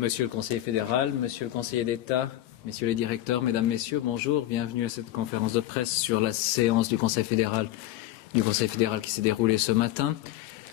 Monsieur le conseiller fédéral, monsieur le conseiller d'État, messieurs les directeurs, mesdames, messieurs, bonjour. Bienvenue à cette conférence de presse sur la séance du Conseil fédéral qui s'est déroulée ce matin.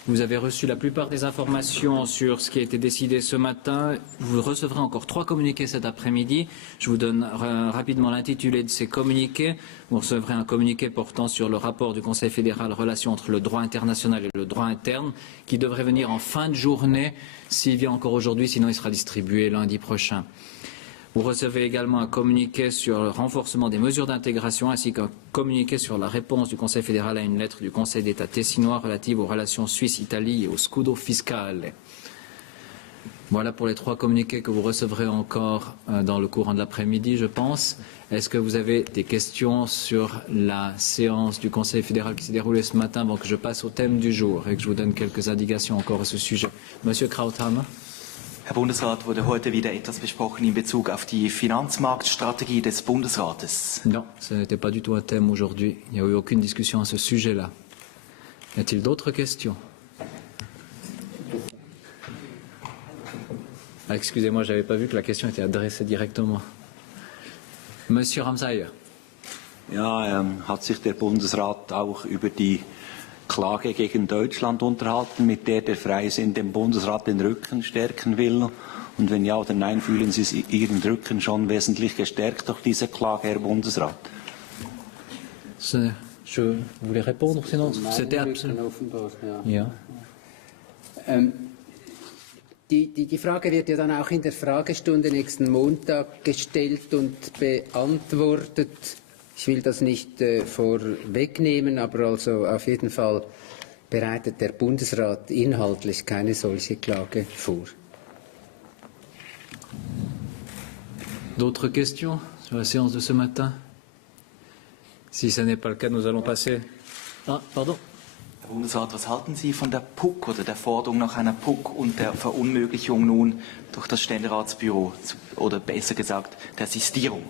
Vous avez reçu la plupart des informations sur ce qui a été décidé ce matin. Vous recevrez encore 3 communiqués cet après-midi. Je vous donne rapidement l'intitulé de ces communiqués. Vous recevrez un communiqué portant sur le rapport du Conseil fédéral relation entre le droit international et le droit interne qui devrait venir en fin de journée s'il vient encore aujourd'hui, sinon il sera distribué lundi prochain. Vous recevez également un communiqué sur le renforcement des mesures d'intégration ainsi qu'un communiqué sur la réponse du Conseil fédéral à une lettre du Conseil d'État tessinois relative aux relations Suisse-Italie et au scudo fiscale. Voilà pour les 3 communiqués que vous recevrez encore dans le courant de l'après-midi, je pense. Est-ce que vous avez des questions sur la séance du Conseil fédéral qui s'est déroulée ce matin avant que je passe au thème du jour et que je vous donne quelques indications encore à ce sujet? Monsieur Krauthammer. Herr Bundesrat, wurde heute wieder etwas besprochen in Bezug auf die Finanzmarktstrategie des Bundesrates? Non, ce n'était pas du tout un thème aujourd'hui. Il n'y a eu aucune discussion à ce sujet-là. Y a-t-il d'autres questions? Excusez-moi, je n'avais pas vu que la question était adressée directement. Monsieur Ramsayer. Ja, hat sich der Bundesrat auch über die Klage gegen Deutschland unterhalten, mit der Freisinn dem Bundesrat den Rücken stärken will? Und wenn ja oder nein, fühlen Sie Ihren Rücken schon wesentlich gestärkt durch diese Klage, Herr Bundesrat? Je voulais répondre, sinon c'était absolument. Ja. Die Frage wird ja dann auch in der Fragestunde nächsten Montag gestellt und beantwortet. Ich will das nicht vorwegnehmen, aber also auf jeden Fall bereitet der Bundesrat inhaltlich keine solche Klage vor. D'autres questions sur la séance de ce matin? Si ce n'est pas le cas, nous allons passer. Ah, pardon. Herr Bundesrat, was halten Sie von der PUC oder der Forderung nach einer PUC und der Verunmöglichung nun durch das Ständeratsbüro oder besser gesagt der Sistierung?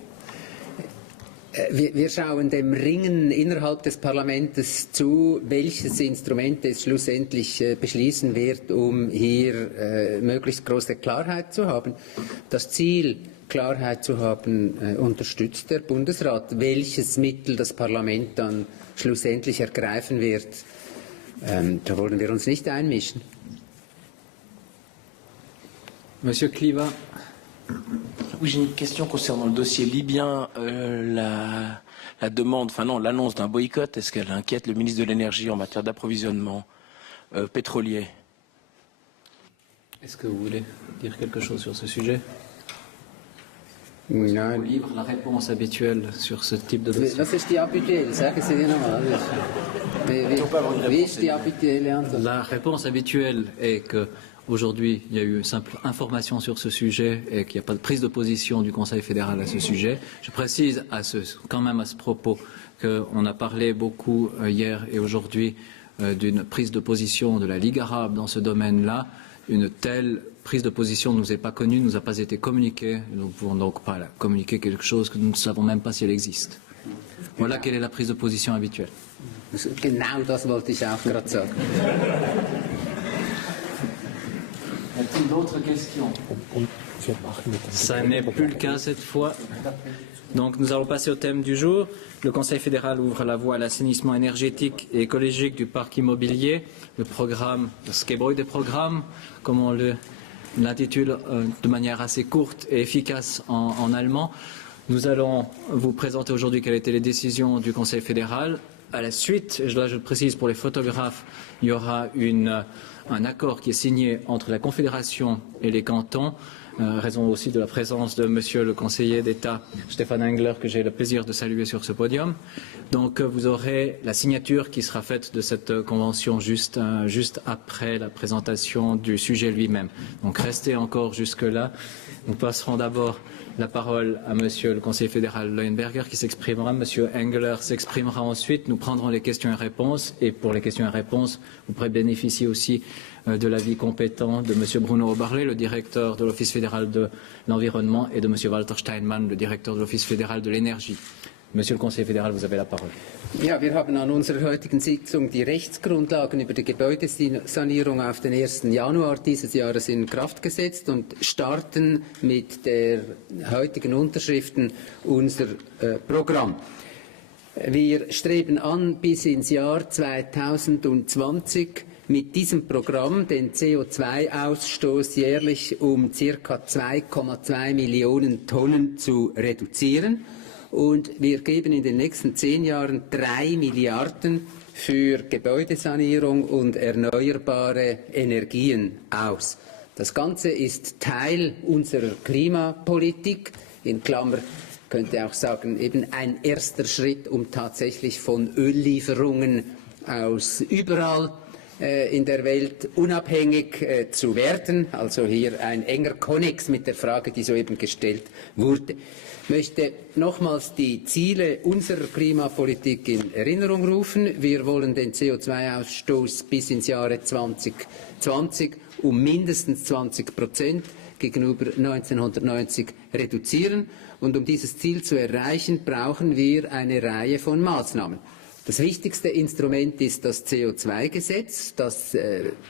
Wir schauen dem Ringen innerhalb des Parlaments zu, welches Instrument es schlussendlich beschließen wird, um hier möglichst große Klarheit zu haben. Das Ziel, Klarheit zu haben, unterstützt der Bundesrat. Welches Mittel das Parlament dann schlussendlich ergreifen wird, da wollen wir uns nicht einmischen. Monsieur Kliva. Oui, j'ai une question concernant le dossier libyen. La demande, enfin non, l'annonce d'un boycott, est-ce qu'elle inquiète le ministre de l'Énergie en matière d'approvisionnement pétrolier? Est-ce que vous voulez dire quelque chose sur ce sujet? Nein. On livre la réponse habituelle sur ce type de dossier. Was ist die habituelle? Sagen Sie dir nochmal. Wie ist die habituelle Antwort? La réponse habituelle est que aujourd'hui, il y a eu une simple information sur ce sujet et qu'il n'y a pas de prise de position du Conseil fédéral à ce sujet. Je précise quand même à ce propos qu'on a parlé beaucoup hier et aujourd'hui d'une prise de position de la Ligue arabe dans ce domaine-là. Une telle prise de position ne nous est pas connue, ne nous a pas été communiquée. Nous ne pouvons donc pas communiquer quelque chose que nous ne savons même pas si elle existe. Voilà quelle est la prise de position habituelle. Genau das wollte ich auch gerade sagen. Y a-t-il d'autres questions? Ça n'est plus le cas cette fois. Donc nous allons passer au thème du jour. Le Conseil fédéral ouvre la voie à l'assainissement énergétique et écologique du parc immobilier. Le programme, le Skebroy des programmes, comme on l'intitule de manière assez courte et efficace en allemand. Nous allons vous présenter aujourd'hui quelles étaient les décisions du Conseil fédéral. À la suite, et là je le précise pour les photographes, il y aura un accord qui est signé entre la Confédération et les cantons, raison aussi de la présence de Monsieur le conseiller d'État Stefan Engler, que j'ai le plaisir de saluer sur ce podium. Donc vous aurez la signature qui sera faite de cette convention juste après la présentation du sujet lui-même. Donc restez encore jusque-là. Nous passerons d'abord la parole à Monsieur le conseiller fédéral Leuenberger qui s'exprimera. Monsieur Engler s'exprimera ensuite. Nous prendrons les questions et réponses. Et pour les questions et réponses, vous pourrez bénéficier aussi de l'avis compétent de Monsieur Bruno Oberle, le directeur de l'Office fédéral de l'environnement, et de Monsieur Walter Steinmann, le directeur de l'Office fédéral de l'énergie. Monsieur le Conseiller fédéral, vous avez la parole. Ja, wir haben an unserer heutigen Sitzung die Rechtsgrundlagen über die Gebäudesanierung auf den 1. Januar dieses Jahres in Kraft gesetzt und starten mit der heutigen Unterschriften unser Programm. Wir streben an, bis ins Jahr 2020 mit diesem Programm den CO2-Ausstoß jährlich um ca. 2,2 Millionen Tonnen zu reduzieren. Und wir geben in den nächsten 10 Jahren 3 Milliarden für Gebäudesanierung und erneuerbare Energien aus. Das Ganze ist Teil unserer Klimapolitik, in Klammer könnte auch sagen, eben ein erster Schritt, um tatsächlich von Öllieferungen aus überall in der Welt unabhängig zu werden. Also hier ein enger Konnex mit der Frage, die soeben gestellt wurde. Ich möchte nochmals die Ziele unserer Klimapolitik in Erinnerung rufen. Wir wollen den CO2-Ausstoß bis ins Jahre 2020 um mindestens 20% gegenüber 1990 reduzieren. Und um dieses Ziel zu erreichen, brauchen wir eine Reihe von Maßnahmen. Das wichtigste Instrument ist das CO2-Gesetz. Das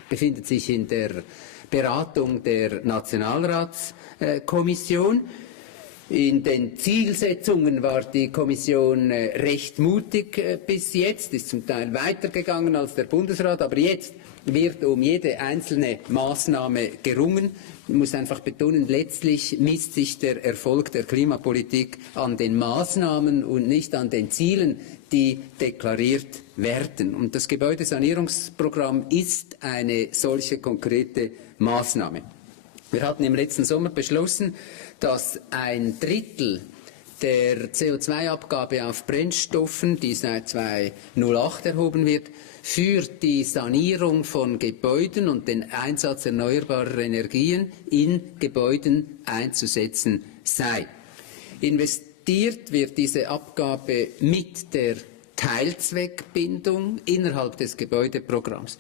befindet sich in der Beratung der Nationalratskommission. In den Zielsetzungen war die Kommission recht mutig bis jetzt, ist zum Teil weitergegangen als der Bundesrat, aber jetzt wird um jede einzelne Maßnahme gerungen. Ich muss einfach betonen, letztlich misst sich der Erfolg der Klimapolitik an den Maßnahmen und nicht an den Zielen, die deklariert werden. Und das Gebäudesanierungsprogramm ist eine solche konkrete Maßnahme. Wir hatten im letzten Sommer beschlossen, dass 1/3 der CO2-Abgabe auf Brennstoffen, die seit 2008 erhoben wird, für die Sanierung von Gebäuden und den Einsatz erneuerbarer Energien in Gebäuden einzusetzen sei. Investiert wird diese Abgabe mit der Teilzweckbindung innerhalb des Gebäudeprogramms.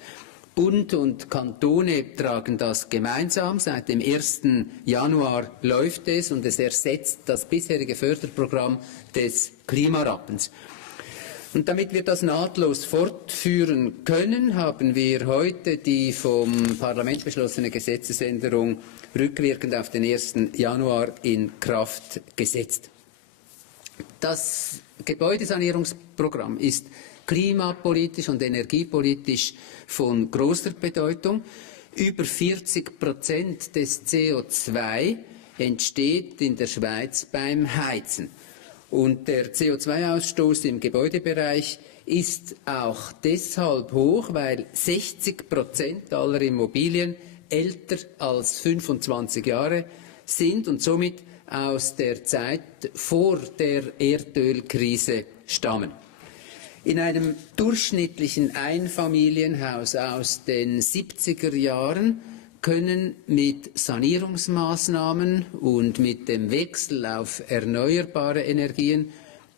Bund und Kantone tragen das gemeinsam. Seit dem 1. Januar läuft es und es ersetzt das bisherige Förderprogramm des Klimarappens. Und damit wir das nahtlos fortführen können, haben wir heute die vom Parlament beschlossene Gesetzesänderung rückwirkend auf den 1. Januar in Kraft gesetzt. Das Gebäudesanierungsprogramm ist klimapolitisch und energiepolitisch von großer Bedeutung. Über 40% des CO2 entsteht in der Schweiz beim Heizen. Und der CO2-Ausstoß im Gebäudebereich ist auch deshalb hoch, weil 60% aller Immobilien älter als 25 Jahre sind und somit aus der Zeit vor der Erdölkrise stammen. In einem durchschnittlichen Einfamilienhaus aus den 70er Jahren können mit Sanierungsmaßnahmen und mit dem Wechsel auf erneuerbare Energien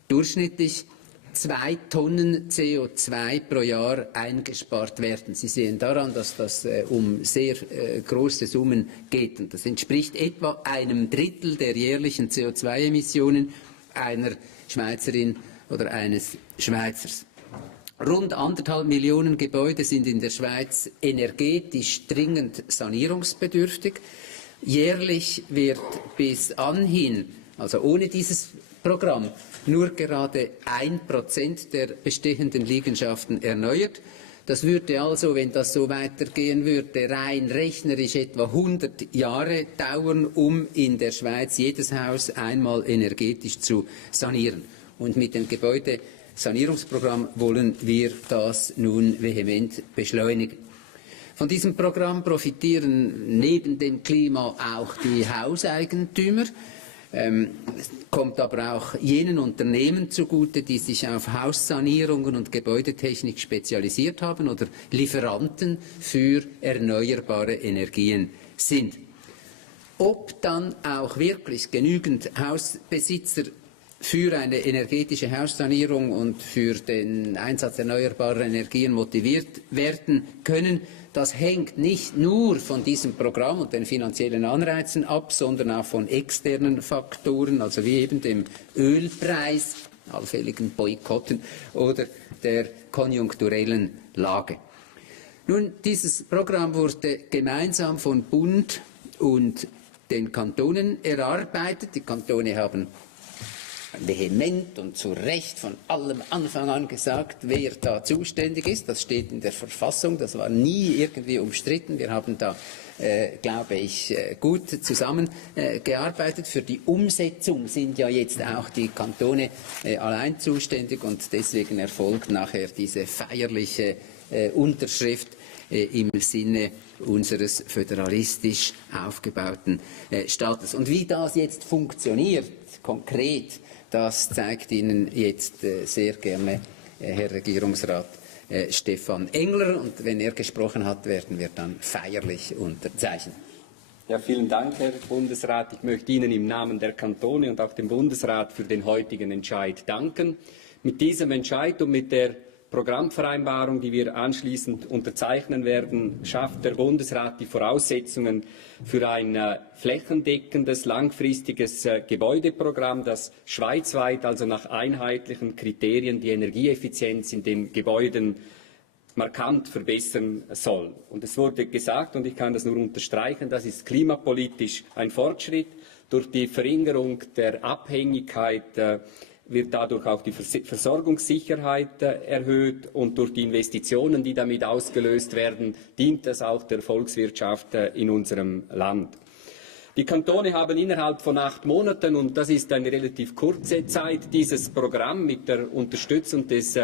durchschnittlich 2 Tonnen CO2 pro Jahr eingespart werden. Sie sehen daran, dass das um sehr große Summen geht. Und das entspricht etwa 1/3 der jährlichen CO2-Emissionen einer Schweizerin oder eines Schweizers. Rund 1,5 Millionen Gebäude sind in der Schweiz energetisch dringend sanierungsbedürftig. Jährlich wird bis anhin, also ohne dieses Programm, nur gerade 1% der bestehenden Liegenschaften erneuert. Das würde also, wenn das so weitergehen würde, rein rechnerisch etwa 100 Jahre dauern, um in der Schweiz jedes Haus einmal energetisch zu sanieren. Und mit dem Gebäudesanierungsprogramm wollen wir das nun vehement beschleunigen. Von diesem Programm profitieren neben dem Klima auch die Hauseigentümer. Kommt aber auch jenen Unternehmen zugute, die sich auf Haussanierungen und Gebäudetechnik spezialisiert haben oder Lieferanten für erneuerbare Energien sind. Ob dann auch wirklich genügend Hausbesitzer für eine energetische Haussanierung und für den Einsatz erneuerbarer Energien motiviert werden können, das hängt nicht nur von diesem Programm und den finanziellen Anreizen ab, sondern auch von externen Faktoren, also wie eben dem Ölpreis allfälligen Boykotten oder der konjunkturellen Lage. Nun, dieses Programm wurde gemeinsam von Bund und den Kantonen erarbeitet. Die Kantone haben vehement und zu Recht von allem Anfang an gesagt, wer da zuständig ist. Das steht in der Verfassung, das war nie irgendwie umstritten. Wir haben da, glaube ich, gut zusammengearbeitet. Für die Umsetzung sind ja jetzt auch die Kantone allein zuständig und deswegen erfolgt nachher diese feierliche Unterschrift im Sinne unseres föderalistisch aufgebauten Staates. Und wie das jetzt funktioniert, konkret, das zeigt Ihnen jetzt sehr gerne Herr Regierungsrat Stefan Engler. Und wenn er gesprochen hat, werden wir dann feierlich unterzeichnen. Ja, vielen Dank, Herr Bundesrat. Ich möchte Ihnen im Namen der Kantone und auch dem Bundesrat für den heutigen Entscheid danken. Mit diesem Entscheid und mit der Programmvereinbarung, die wir anschließend unterzeichnen werden, schafft der Bundesrat die Voraussetzungen für ein flächendeckendes, langfristiges Gebäudeprogramm, das schweizweit, also nach einheitlichen Kriterien, die Energieeffizienz in den Gebäuden markant verbessern soll. Und es wurde gesagt, und ich kann das nur unterstreichen, das ist klimapolitisch ein Fortschritt. Durch die Verringerung der Abhängigkeit wird dadurch auch die Versorgungssicherheit erhöht und durch die Investitionen, die damit ausgelöst werden, dient das auch der Volkswirtschaft in unserem Land. Die Kantone haben innerhalb von 8 Monaten, und das ist eine relativ kurze Zeit, dieses Programm mit der Unterstützung des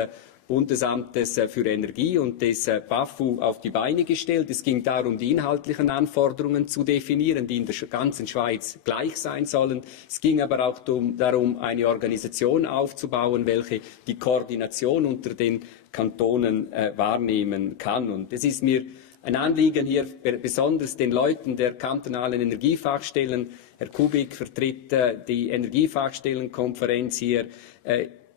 Bundesamtes für Energie und des BAFU auf die Beine gestellt. Es ging darum, die inhaltlichen Anforderungen zu definieren, die in der ganzen Schweiz gleich sein sollen. Es ging aber auch darum, eine Organisation aufzubauen, welche die Koordination unter den Kantonen wahrnehmen kann. Und es ist mir ein Anliegen, hier besonders den Leuten der kantonalen Energiefachstellen, Herr Kubik vertritt die Energiefachstellenkonferenz hier,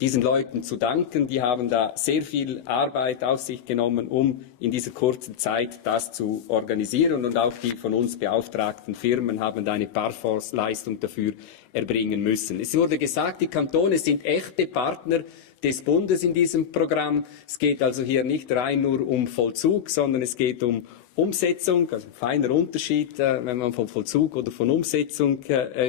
diesen Leuten zu danken. Die haben da sehr viel Arbeit auf sich genommen, um in dieser kurzen Zeit das zu organisieren. Und auch die von uns beauftragten Firmen haben da eine Parforce-Leistung dafür erbringen müssen. Es wurde gesagt, die Kantone sind echte Partner des Bundes in diesem Programm. Es geht also hier nicht rein nur um Vollzug, sondern es geht um Umsetzung. Also ein feiner Unterschied, wenn man von Vollzug oder von Umsetzung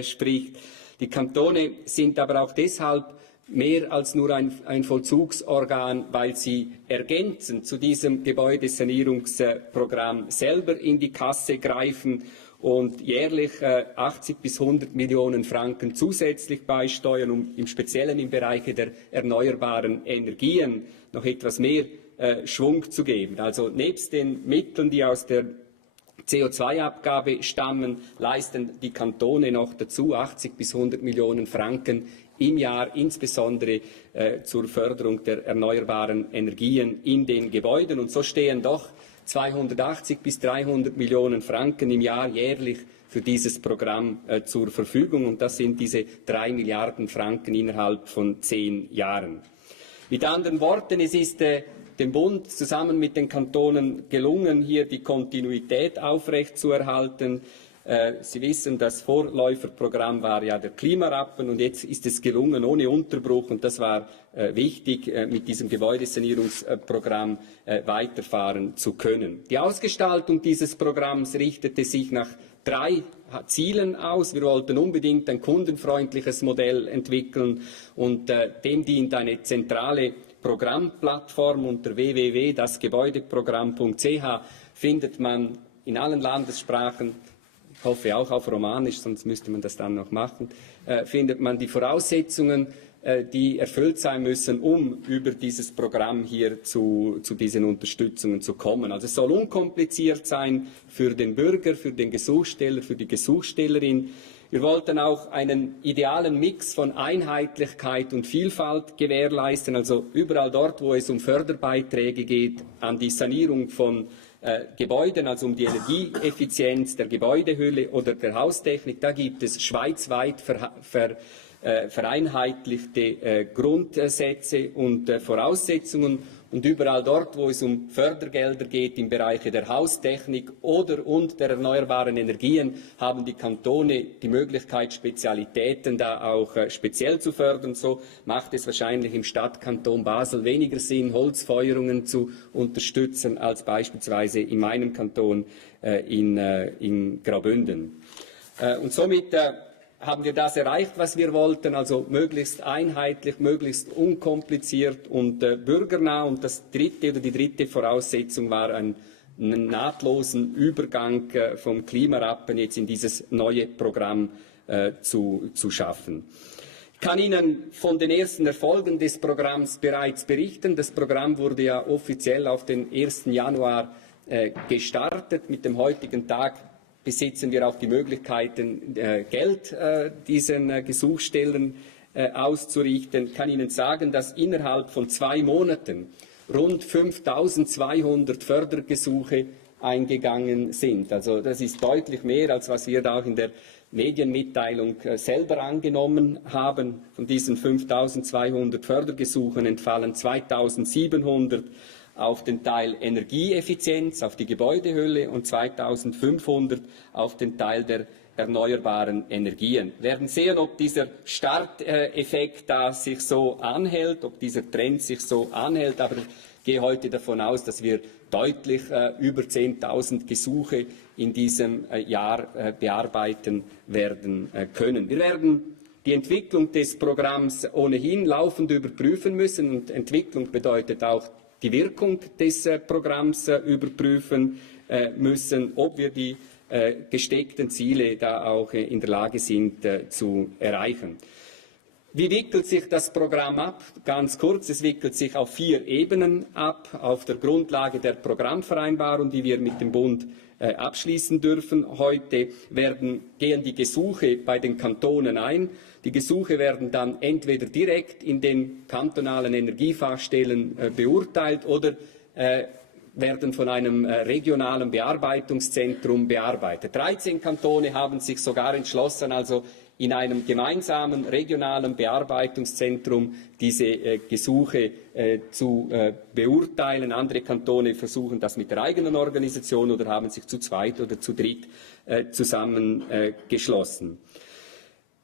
spricht. Die Kantone sind aber auch deshalb mehr als nur ein Vollzugsorgan, weil sie ergänzend zu diesem Gebäudesanierungsprogramm selber in die Kasse greifen und jährlich 80 bis 100 Millionen Franken zusätzlich beisteuern, um im Speziellen im Bereich der erneuerbaren Energien noch etwas mehr Schwung zu geben. Also nebst den Mitteln, die aus der CO2-Abgabe stammen, leisten die Kantone noch dazu 80 bis 100 Millionen Franken im Jahr, insbesondere zur Förderung der erneuerbaren Energien in den Gebäuden. Und so stehen doch 280 bis 300 Millionen Franken im Jahr jährlich für dieses Programm zur Verfügung. Und das sind diese 3 Milliarden Franken innerhalb von 10 Jahren. Mit anderen Worten, es ist dem Bund zusammen mit den Kantonen gelungen, hier die Kontinuität aufrechtzuerhalten. Sie wissen, das Vorläuferprogramm war ja der Klimarappen und jetzt ist es gelungen, ohne Unterbruch, und das war wichtig, mit diesem Gebäudesanierungsprogramm weiterfahren zu können. Die Ausgestaltung dieses Programms richtete sich nach 3 Zielen aus. Wir wollten unbedingt ein kundenfreundliches Modell entwickeln und dem dient eine zentrale Programmplattform. Unter www.dasgebäudeprogramm.ch findet man in allen Landessprachen, ich hoffe auch auf Romanisch, sonst müsste man das dann noch machen, findet man die Voraussetzungen, die erfüllt sein müssen, um über dieses Programm hier zu diesen Unterstützungen zu kommen. Also es soll unkompliziert sein für den Bürger, für den Gesuchsteller, für die Gesuchstellerin. Wir wollten auch einen idealen Mix von Einheitlichkeit und Vielfalt gewährleisten, also überall dort, wo es um Förderbeiträge geht, an die Sanierung von Gebäuden, also um die Energieeffizienz der Gebäudehülle oder der Haustechnik, da gibt es schweizweit vereinheitlichte Grundsätze und Voraussetzungen. Und überall dort, wo es um Fördergelder geht im Bereich der Haustechnik und der erneuerbaren Energien, haben die Kantone die Möglichkeit, Spezialitäten da auch speziell zu fördern. So macht es wahrscheinlich im Stadtkanton Basel weniger Sinn, Holzfeuerungen zu unterstützen, als beispielsweise in meinem Kanton in Graubünden. Und somit haben wir das erreicht, was wir wollten, also möglichst einheitlich, möglichst unkompliziert und bürgernah. Und die dritte Voraussetzung war einen nahtlosen Übergang vom Klimarappen jetzt in dieses neue Programm zu schaffen. Ich kann Ihnen von den ersten Erfolgen des Programms bereits berichten. Das Programm wurde ja offiziell auf den 1. Januar gestartet. Mit dem heutigen Tag besitzen wir auch die Möglichkeiten, Geld diesen Gesuchstellern auszurichten. Ich kann Ihnen sagen, dass innerhalb von 2 Monaten rund 5.200 Fördergesuche eingegangen sind. Also das ist deutlich mehr, als was wir da auch in der Medienmitteilung selber angenommen haben. Von diesen 5.200 Fördergesuchen entfallen 2.700 auf den Teil Energieeffizienz, auf die Gebäudehülle und 2.500 auf den Teil der erneuerbaren Energien. Wir werden sehen, ob dieser Starteffekt da sich so anhält, ob dieser Trend sich so anhält, aber ich gehe heute davon aus, dass wir deutlich über 10.000 Gesuche in diesem Jahr bearbeiten werden können. Wir werden die Entwicklung des Programms ohnehin laufend überprüfen müssen, und Entwicklung bedeutet auch die Wirkung des Programms überprüfen müssen, ob wir die gesteckten Ziele da auch in der Lage sind zu erreichen. Wie wickelt sich das Programm ab? Ganz kurz, es wickelt sich auf 4 Ebenen ab, auf der Grundlage der Programmvereinbarung, die wir mit dem Bund abschließen dürfen. Heute gehen die Gesuche bei den Kantonen ein. Die Gesuche werden dann entweder direkt in den kantonalen Energiefachstellen beurteilt oder werden von einem regionalen Bearbeitungszentrum bearbeitet. 13 Kantone haben sich sogar entschlossen, also in einem gemeinsamen regionalen Bearbeitungszentrum diese Gesuche zu beurteilen. Andere Kantone versuchen das mit der eigenen Organisation oder haben sich zu zweit oder zu dritt zusammengeschlossen.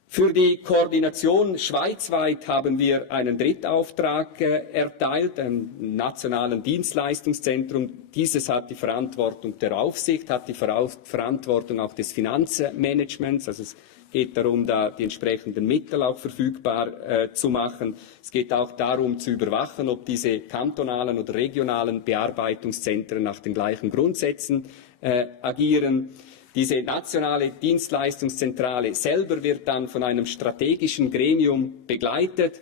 Für die Koordination schweizweit haben wir einen Drittauftrag erteilt, einem nationalen Dienstleistungszentrum. Dieses hat die Verantwortung der Aufsicht, hat die Verantwortung auch des Finanzmanagements. Also es geht darum, da die entsprechenden Mittel auch verfügbar zu machen. Es geht auch darum, zu überwachen, ob diese kantonalen oder regionalen Bearbeitungszentren nach den gleichen Grundsätzen agieren. Diese nationale Dienstleistungszentrale selber wird dann von einem strategischen Gremium begleitet.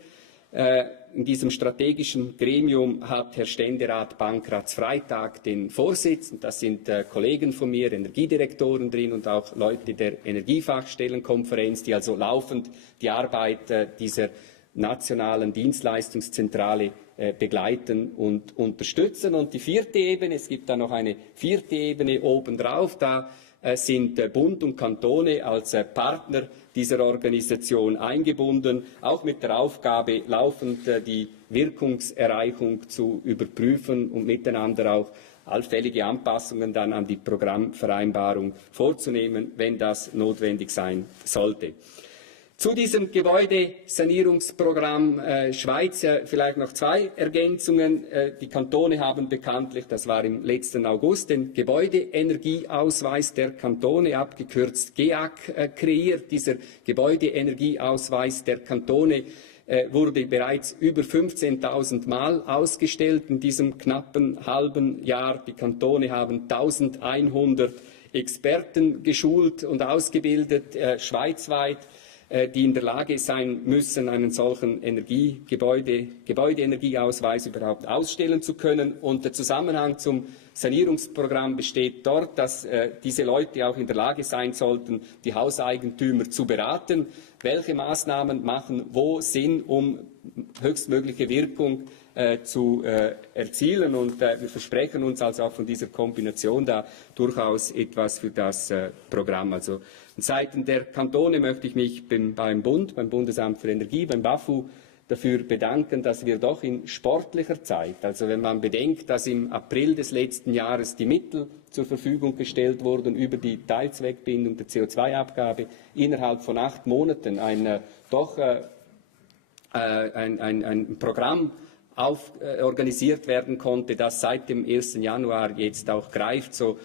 In diesem strategischen Gremium hat Herr Ständerat Pankratz Freitag den Vorsitz. Und das sind Kollegen von mir, Energiedirektoren drin und auch Leute der Energiefachstellenkonferenz, die also laufend die Arbeit dieser nationalen Dienstleistungszentrale begleiten und unterstützen. Und die 4. Ebene, es gibt da noch eine 4. Ebene obendrauf, da sind Bund und Kantone als Partner dieser Organisation eingebunden, auch mit der Aufgabe, laufend die Wirkungserreichung zu überprüfen und miteinander auch allfällige Anpassungen dann an die Programmvereinbarung vorzunehmen, wenn das notwendig sein sollte. Zu diesem Gebäudesanierungsprogramm Schweiz vielleicht noch 2 Ergänzungen. Die Kantone haben bekanntlich, das war im letzten August, den Gebäudeenergieausweis der Kantone, abgekürzt GEAK, kreiert. Dieser Gebäudeenergieausweis der Kantone wurde bereits über 15.000 Mal ausgestellt in diesem knappen halben Jahr. Die Kantone haben 1.100 Experten geschult und ausgebildet, schweizweit, die in der Lage sein müssen, einen solchen Gebäudeenergieausweis überhaupt ausstellen zu können. Und der Zusammenhang zum Sanierungsprogramm besteht dort, dass diese Leute auch in der Lage sein sollten, die Hauseigentümer zu beraten, welche Maßnahmen machen wo Sinn, um höchstmögliche Wirkung zu erzielen. Und wir versprechen uns also auch von dieser Kombination da durchaus etwas für das Programm. Also von Seiten der Kantone möchte ich mich beim Bund, beim Bundesamt für Energie, beim BAFU dafür bedanken, dass wir doch in sportlicher Zeit, also wenn man bedenkt, dass im April des letzten Jahres die Mittel zur Verfügung gestellt wurden über die Teilzweckbindung der CO2-Abgabe, innerhalb von 8 Monaten ein Programm organisiert werden konnte, das seit dem 1. Januar jetzt auch greift, so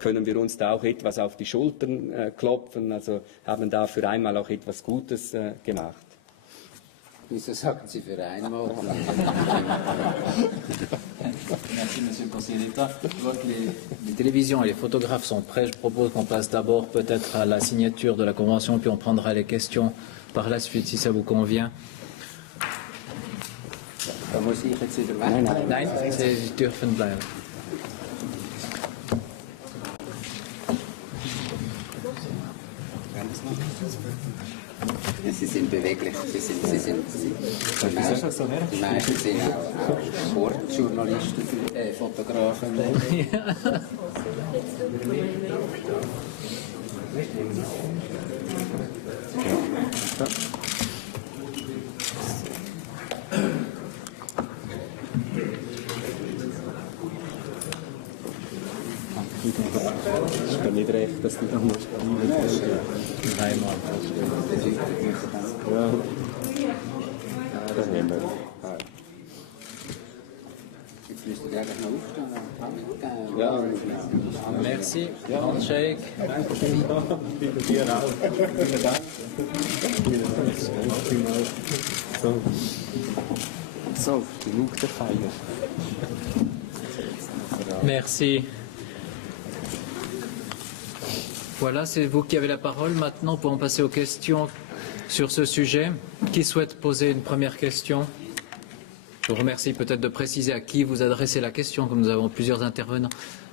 können wir uns da auch etwas auf die Schultern klopfen, also haben da für einmal auch etwas Gutes gemacht. Wieso sagen Sie für einmal? Merci, Monsieur le Conseiller d'État. Je vois que les télévisions et les photographes sont prêts. Je propose qu'on passe d'abord peut-être à la signature de la convention, puis on prendra les questions par la suite, si ça vous convient. Da muss ich jetzt wieder weg. Nein, Sie dürfen bleiben. Sie sind beweglich, die meisten sind auch Sportjournalisten, Fotografen. Es ist nicht recht, dass du da musst. Dreimal. Ja, das nehmen wir. Jetzt müsst ihr eigentlich noch aufstehen. Ja, Merci. Handshake. danke schön. Bitte dir auch. Vielen Dank. So, genug der Feier. Merci. Voilà, c'est vous qui avez la parole. Maintenant, pouvons passer aux questions sur ce sujet. Qui souhaite poser une première question? Je vous remercie peut-être de préciser à qui vous adressez la question, comme nous avons plusieurs intervenants.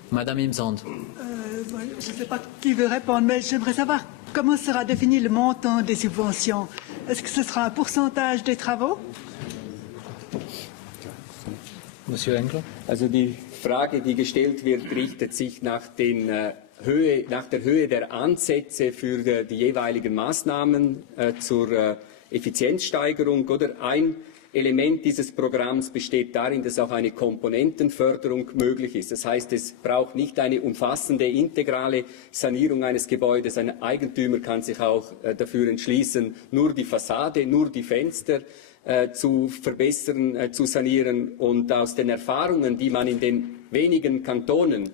Madame Imzand. Je ne sais pas qui veut répondre, mais j'aimerais savoir comment sera défini le montant des subventions. Est-ce que ce sera un pourcentage des travaux? Monsieur Henkel. Also die Frage, die gestellt wird, richtet sich nach der Höhe der Ansätze für die jeweiligen Maßnahmen zur Effizienzsteigerung. Oder ein Element dieses Programms besteht darin, dass auch eine Komponentenförderung möglich ist. Das heißt, es braucht nicht eine umfassende, integrale Sanierung eines Gebäudes. Ein Eigentümer kann sich auch dafür entschließen, nur die Fassade, nur die Fenster zu verbessern, zu sanieren. Und aus den Erfahrungen, die man in den wenigen Kantonen,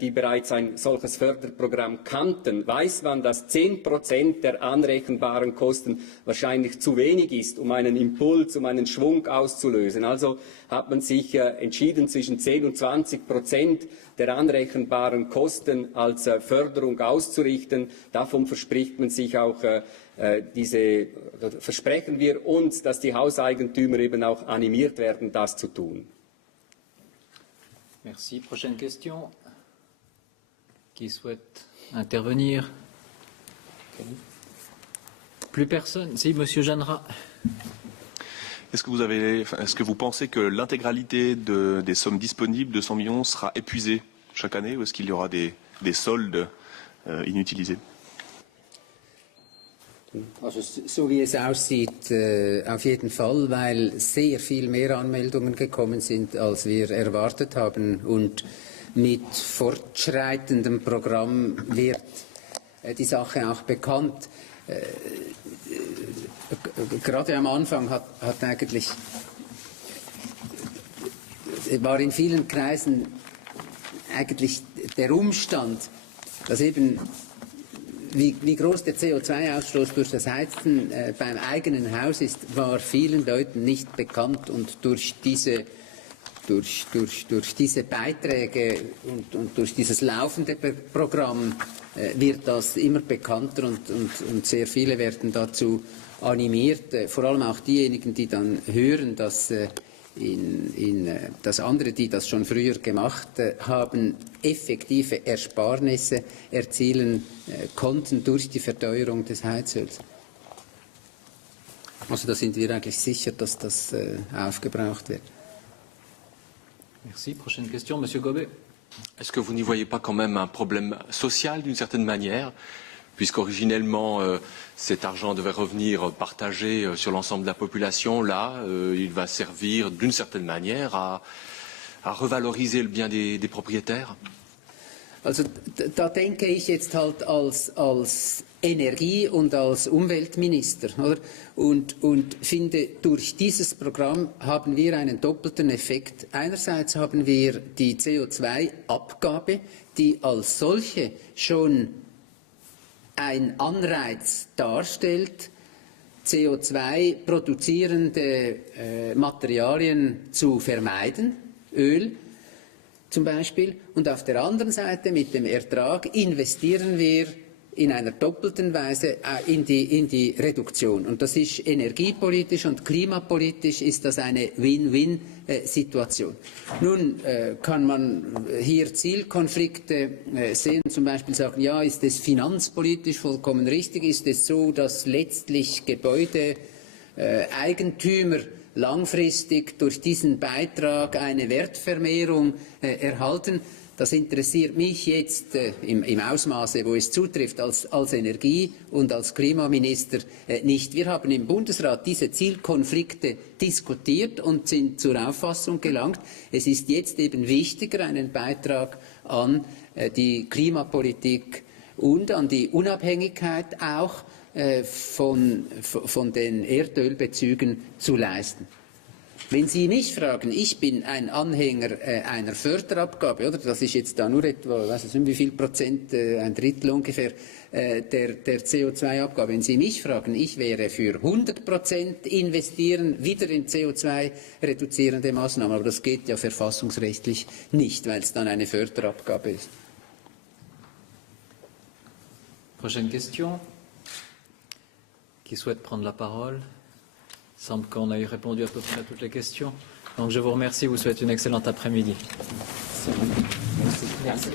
die bereits ein solches Förderprogramm kannten, weiß man, dass 10% der anrechenbaren Kosten wahrscheinlich zu wenig ist, um einen Impuls, um einen Schwung auszulösen. Also hat man sich entschieden, zwischen 10 und 20% der anrechenbaren Kosten als Förderung auszurichten. Davon verspricht man sich auch versprechen wir uns, dass die Hauseigentümer eben auch animiert werden, das zu tun. Merci. Prochaine question. Qui souhaite intervenir? Plus personne? Si, Monsieur Jeanneret. Est-ce que vous pensez que l'intégralité des sommes disponibles de 100 millions sera épuisée chaque année, ou est-ce qu'il y aura des soldes inutilisés? Also so wie es aussieht, auf jeden Fall, weil sehr viel mehr Anmeldungen gekommen sind, als wir erwartet haben. Und mit fortschreitendem Programm wird die Sache auch bekannt. Gerade am Anfang war in vielen Kreisen eigentlich der Umstand, dass eben wie groß der CO2-Ausstoß durch das Heizen beim eigenen Haus ist, war vielen Leuten nicht bekannt, und durch diese Beiträge und durch dieses laufende Programm wird das immer bekannter, und sehr viele werden dazu animiert, vor allem auch diejenigen, die dann hören, dass dass andere, die das schon früher gemacht haben, effektive Ersparnisse erzielen konnten durch die Verteuerung des Heizöls. Also da sind wir eigentlich sicher, dass das aufgebraucht wird. Merci. Prochaine question, Monsieur Gobet. Est-ce que vous n'y voyez pas quand même un problème social d'une certaine manière, puisqu'originellement cet argent devait revenir partagé sur l'ensemble de la population. Là, il va servir d'une certaine manière à revaloriser le bien des propriétaires. Also da denke ich jetzt halt als Energie- und als Umweltminister, oder? Und finde, durch dieses Programm haben wir einen doppelten Effekt. Einerseits haben wir die CO2-Abgabe, die als solche schon ein Anreiz darstellt, CO2-produzierende Materialien zu vermeiden, Öl zum Beispiel. Und auf der anderen Seite mit dem Ertrag investieren wir in einer doppelten Weise in die Reduktion. Und das ist energiepolitisch und klimapolitisch ist das eine Win-Win-Situation. Nun kann man hier Zielkonflikte sehen, zum Beispiel sagen, ja, ist es finanzpolitisch vollkommen richtig, ist es so, dass letztlich Gebäudeeigentümer langfristig durch diesen Beitrag eine Wertvermehrung erhalten. Das interessiert mich jetzt im Ausmaße, wo es zutrifft, als Energie- und als Klimaminister nicht. Wir haben im Bundesrat diese Zielkonflikte diskutiert und sind zur Auffassung gelangt, es ist jetzt eben wichtiger, einen Beitrag an die Klimapolitik und an die Unabhängigkeit auch von den Erdölbezügen zu leisten. Wenn Sie mich fragen, ich bin ein Anhänger einer Förderabgabe, oder? Das ist jetzt da nur etwa, weiß nicht wie viel Prozent, ein Drittel ungefähr der CO2-Abgabe. Wenn Sie mich fragen, ich wäre für 100% investieren, wieder in CO2-reduzierende Maßnahmen, aber das geht ja verfassungsrechtlich nicht, weil es dann eine Förderabgabe ist. Prochaine question. Qui souhaite prendre la parole? Il semble qu'on a eu répondu à peu près à toutes les questions. Donc je vous remercie, vous souhaite une excellente après-midi. Merci.